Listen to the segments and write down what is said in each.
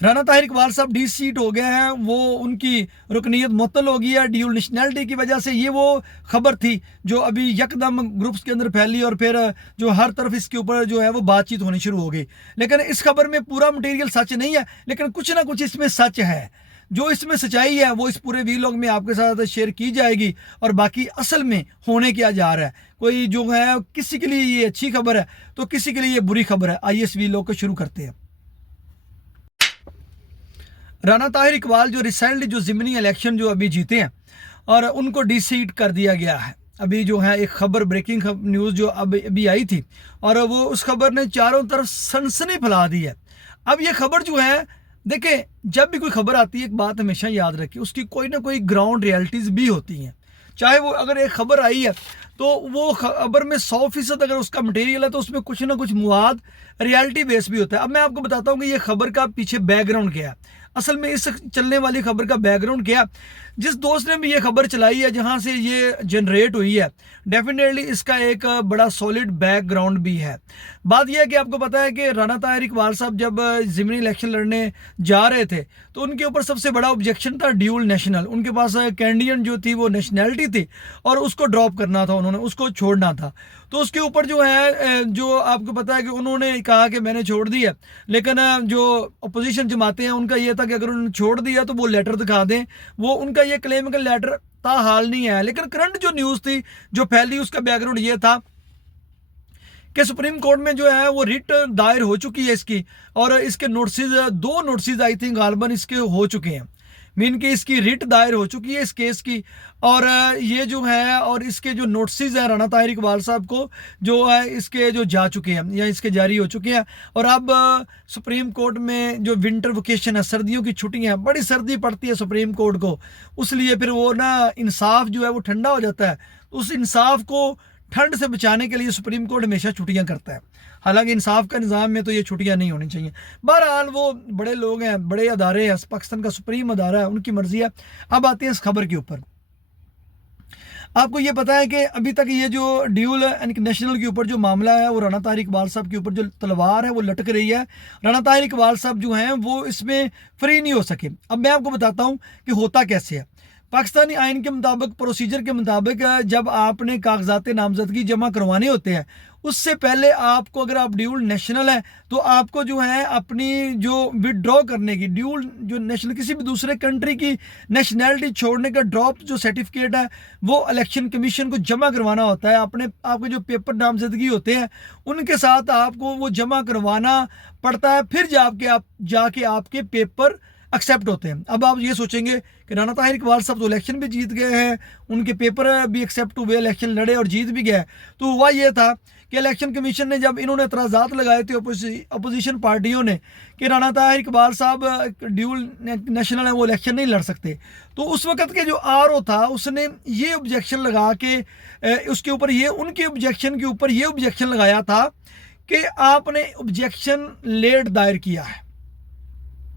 राना ताहिर इकबाल साहब D seat हो गए हैं, वो उनकी रुकनीत मुअत्तल हो गई है ड्यूल नेशनैलिटी की वजह से। ये वो खबर थी जो अभी यकदम ग्रुप्स के अंदर फैली और फिर जो हर तरफ इसके ऊपर जो है वो बातचीत होनी शुरू हो गई। लेकिन इस खबर में पूरा मटेरियल सच नहीं है, लेकिन कुछ ना कुछ इसमें सच है। जो इसमें सच्चाई है वो इस पूरे वीलॉग में आपके साथ शेयर की जाएगी, और बाकी असल में होने क्या जा रहा है, कोई जो है किसी के लिए ये अच्छी खबर है तो किसी के लिए ये बुरी खबर है। आइए इस वीलॉग को शुरू करते हैं। राना ताहिर इकबाल जो रिसेंटली जो ज़िमनी इलेक्शन जो अभी जीते हैं और उनको डिसीट कर दिया गया है। अभी जो है एक खबर ब्रेकिंग न्यूज़ जो अभी आई थी, और वो उस खबर ने चारों तरफ सनसनी फैला दी है। अब ये खबर जो है, देखें, जब भी कोई खबर आती है एक बात हमेशा याद रखिए, उसकी कोई ना कोई ग्राउंड रियलिटीज़ भी होती हैं। चाहे वो अगर एक खबर आई है तो वो खबर में 100% अगर उसका मटेरियल है तो उसमें कुछ ना कुछ मुआद रियलिटी बेस भी होता है। अब मैं आपको बताता हूँ कि ये खबर का पीछे बैकग्राउंड क्या है। असल में इस चलने वाली खबर का बैकग्राउंड क्या है, जिस दोस्त ने भी ये खबर चलाई है, जहाँ से ये जनरेट हुई है, डेफिनेटली इसका एक बड़ा सॉलिड बैकग्राउंड भी है। बात यह है कि आपको पता है कि राना ताहिर इकबाल साहब जब ज़िमनी इलेक्शन लड़ने जा रहे थे तो उनके ऊपर सबसे बड़ा ऑब्जेक्शन था ड्यूल नेशनल। उनके पास कैंडिडेट जो थी वो नेशनैलिटी थी और उसको ड्रॉप करना था, उन्होंने उसको छोड़ना था। तो उसके ऊपर जो है जो आपको पता है कि उन्होंने कहा कि मैंने छोड़ दिया, लेकिन जो अपोजिशन जमाते हैं उनका ये था कि अगर उन्होंने छोड़ दिया तो वो लेटर दिखा दें। वो उनका ये क्लेम का लेटर हाल नहीं है। लेकिन करंट जो न्यूज़ थी जो फैली, उसका बैकग्राउंड ये था कि सुप्रीम कोर्ट में जो है वो रिट दायर हो चुकी है इसकी, और इसके नोटिस, 2 नोटिस आई थिंक गालबन इसके हो चुके हैं। मीन कि इसकी रिट दायर हो चुकी है इस केस की, और ये जो है और इसके जो नोटिस हैं राना ताहिर इकबाल साहब को जो है इसके जो जा चुके हैं या इसके जारी हो चुके हैं। और अब सुप्रीम कोर्ट में जो विंटर वेकेशन है, सर्दियों की छुट्टियां, बड़ी सर्दी पड़ती है सुप्रीम कोर्ट को, उसलिए फिर वो ना इंसाफ जो है वो ठंडा हो जाता है। उस इंसाफ को ठंड से बचाने के लिए सुप्रीम कोर्ट हमेशा छुट्टियां करता है। हालांकि इंसाफ का निज़ाम में तो ये छुट्टियां नहीं होनी चाहिए। बहरहाल वो बड़े लोग हैं, बड़े अदारे हैं, पाकिस्तान का सुप्रीम अदारा है, उनकी मर्जी है। अब आते हैं इस खबर के ऊपर। आपको ये पता है कि अभी तक ये जो ड्यूल नेशनल के ऊपर जो मामला है वो राना ताहिर इकबाल साहब के ऊपर जो तलवार है वो लटक रही है। राना ताहिर इकबाल साहब जो हैं वो इसमें फ्री नहीं हो सके। अब मैं आपको बताता हूँ कि होता कैसे है। पाकिस्तानी आइन के मुताबिक, प्रोसीजर के मुताबिक, जब आपने कागजात नामजदगी जमा करवाने होते हैं उससे पहले आपको, अगर आप ड्यूल नेशनल है तो आपको जो है अपनी जो विदड्रॉ करने की, ड्यूल जो नेशनल किसी भी दूसरे कंट्री की नेशनैलिटी छोड़ने का ड्रॉप जो सर्टिफिकेट है वो इलेक्शन कमीशन को जमा करवाना होता है। अपने आपके जो पेपर नामजदगी होते हैं उनके साथ आपको वो जमा करवाना पड़ता है, फिर जाके आपके पेपर एक्सेप्ट होते हैं। अब आप ये सोचेंगे कि राना ताहिर इकबाल साहब तो इलेक्शन भी जीत गए हैं, उनके पेपर भी एक्सेप्ट हुए, इलेक्शन लड़े और जीत भी गए। तो हुआ ये था कि इलेक्शन कमीशन ने जब इन्होंने एतराज़ात लगाए थे अपोजिशन पार्टियों ने कि राना ताहिर इकबाल साहब ड्यूल नेशनल है, वो इलेक्शन नहीं लड़ सकते, तो उस वक्त के जो आरओ था उसने ये ऑब्जेक्शन लगा के उसके ऊपर ये उनके ऑब्जेक्शन के ऊपर ये ऑब्जेक्शन लगाया था कि आपने ऑब्जेक्शन लेट दायर किया है।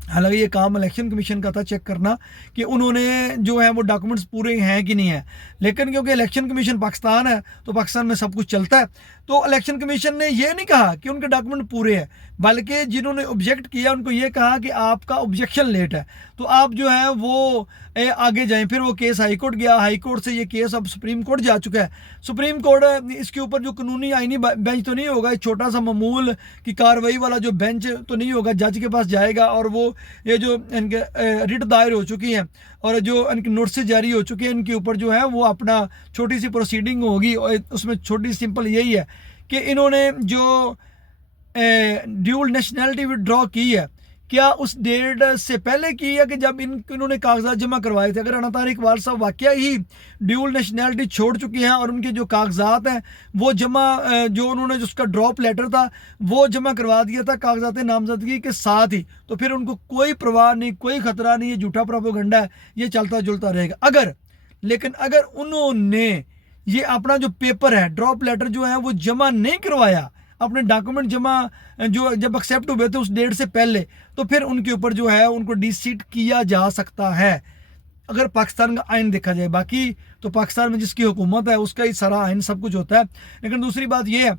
हालांकि ये काम इलेक्शन कमीशन का था चेक करना कि उन्होंने जो है वो डॉक्यूमेंट्स पूरे हैं कि नहीं है, लेकिन क्योंकि इलेक्शन कमीशन पाकिस्तान है तो पाकिस्तान में सब कुछ चलता है, तो इलेक्शन कमीशन ने ये नहीं कहा कि उनके डॉक्यूमेंट पूरे हैं, बल्कि जिन्होंने ऑब्जेक्ट किया उनको ये कहा कि आपका ऑब्जेक्शन लेट है, तो आप जो है वो आगे जाएं। फिर वो केस हाई कोर्ट गया, हाई कोर्ट से ये केस अब सुप्रीम कोर्ट जा चुका है। सुप्रीम कोर्ट इसके ऊपर जो कानूनी आईनी बेंच तो नहीं होगा, एक छोटा सा मामूल की कार्रवाई वाला जो बेंच तो नहीं होगा, जज के पास जाएगा और वो ये जो इनके रिट दायर हो चुकी हैं और जो इनकी नोटिस जारी हो चुके हैं इनके ऊपर जो है वो अपना छोटी सी प्रोसीडिंग होगी, और उसमें छोटी सिंपल यही है कि इन्होंने जो ड्यूल नेशनैलिटी विड्रॉ की है, क्या उस डेट से पहले की है कि जब इन्होंने कागजात जमा करवाए थे। अगर राना ताहिर इकबाल साहब वाकया ही ड्यूल नेशनैलिटी छोड़ चुकी हैं और उनके जो कागजात हैं वो जमा, जो उन्होंने जो उसका ड्रॉप लेटर था वो जमा करवा दिया था कागजात नामजदगी के साथ ही, तो फिर उनको कोई परवाह नहीं, कोई खतरा नहीं, ये झूठा प्रोपेगेंडा है, ये चलता जुलता रहेगा। लेकिन अगर उन्होंने ये अपना जो पेपर है, ड्रॉप लेटर जो है वो जमा नहीं करवाया, अपने डॉक्यूमेंट जमा जो जब एक्सेप्ट हुए थे उस डेट से पहले, तो फिर उनके ऊपर जो है उनको डिसीट किया जा सकता है अगर पाकिस्तान का आइन देखा जाए। बाकी तो पाकिस्तान में जिसकी हुकूमत है उसका ही सारा आइन सब कुछ होता है। लेकिन दूसरी बात यह है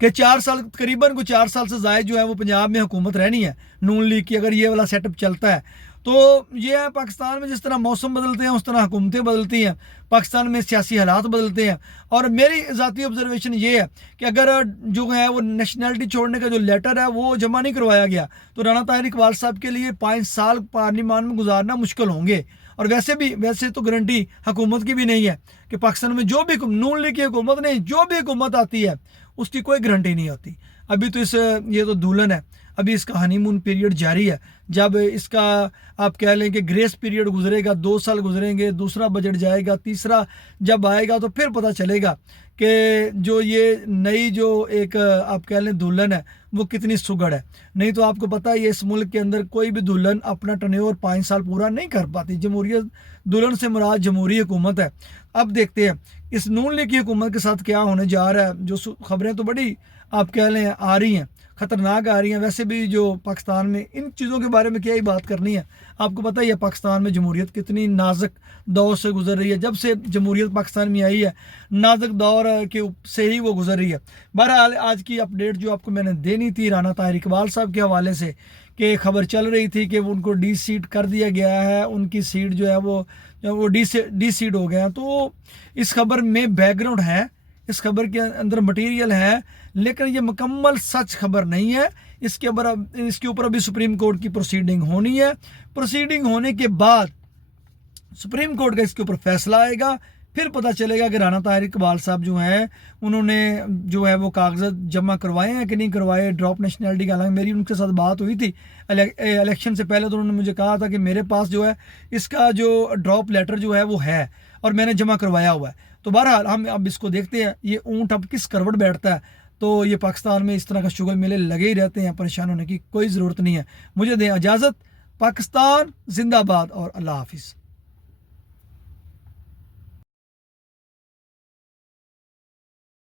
कि 4 साल करीबन को 4 साल से ज़ायद जो है वो पंजाब में हुकूमत रहनी है नून लीग की, अगर ये वाला सेटअप चलता है। तो ये है पाकिस्तान में जिस तरह मौसम बदलते हैं उस तरह हुकूमतें बदलती हैं, पाकिस्तान में सियासी हालात बदलते हैं। और मेरी ज़ाती ऑब्जर्वेशन ये है कि अगर जो है वो नेशनलिटी छोड़ने का जो लेटर है वो जमा नहीं करवाया गया तो राना ताहिर इकबाल साहब के लिए 5 साल पार्लियामान में गुजारना मुश्किल होंगे। और वैसे तो गारंटी हुकूमत की भी नहीं है कि पाकिस्तान में जो भी नून लीग की हुकूमत नहीं, जो भी हुकूमत आती है उसकी कोई गारंटी नहीं होती। अभी तो ये तो दुल्हन है, अभी इसका हनीमून पीरियड जारी है। जब इसका आप कह लें कि ग्रेस पीरियड गुजरेगा, 2 साल गुजरेंगे, दूसरा बजट जाएगा, तीसरा जब आएगा तो फिर पता चलेगा कि जो ये नई जो एक आप कह लें दुल्हन है वो कितनी सुगड़ है। नहीं तो आपको पता है ये इस मुल्क के अंदर कोई भी दुल्हन अपना टर्नओवर 5 साल पूरा नहीं कर पाती। जमहूरियत, दुल्हन से मुराद जमहूरी हुकूमत है। अब देखते हैं इस नून लीग की हुकूमत के साथ क्या होने जा रहा है। जो खबरें तो बड़ी आप कह लें आ रही हैं, ख़तरनाक आ रही हैं। वैसे भी जो पाकिस्तान में इन चीज़ों के बारे में क्या ही बात करनी है, आपको पता ही है पाकिस्तान में जमहूरियत कितनी नाजुक दौर से गुजर रही है। जब से जमहूरियत पाकिस्तान में आई है नाजुक दौर के से ही वो गुजर रही है। बहरहाल आज की अपडेट जो आपको मैंने देनी थी राना ताहिर इकबाल साहब के हवाले से, कि खबर चल रही थी कि उनको डी सीट कर दिया गया है, उनकी सीट जो है वो डी सीट हो गया। तो इस खबर में बैकग्राउंड है, इस खबर के अंदर मटेरियल है, लेकिन ये मुकम्मल सच खबर नहीं है। इसके ऊपर अभी सुप्रीम कोर्ट की प्रोसीडिंग होनी है। प्रोसीडिंग होने के बाद सुप्रीम कोर्ट का इसके ऊपर फैसला आएगा, फिर पता चलेगा कि राना ताहिर इकबाल साहब जो हैं उन्होंने जो है वो कागजात जमा करवाए हैं कि नहीं करवाए ड्रॉप नेशनलिटी का। हालांकि मेरी उनके साथ बात हुई थी इलेक्शन से पहले, तो उन्होंने मुझे कहा था कि मेरे पास जो है इसका जो ड्रॉप लेटर जो है वो है और मैंने जमा करवाया हुआ है। तो बहरहाल हम अब इसको देखते हैं ये ऊँट अब किस करवट बैठता है। तो ये पाकिस्तान में इस तरह का शुगर मेले लगे ही रहते हैं, परेशान होने की कोई ज़रूरत नहीं है। मुझे दें इजाज़त। पाकिस्तान जिंदाबाद और अल्लाह हाफिज़।